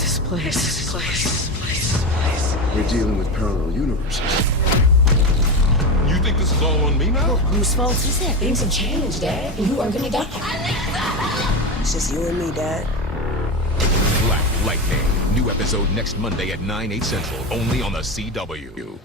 this place? We're dealing with parallel universes. You think this is all on me now? Whose fault is it? Things have changed, Dad. You are gonna die. It's just you and me, Dad. Black Lightning. New episode next Monday at 9, 8 central. Only on the CW.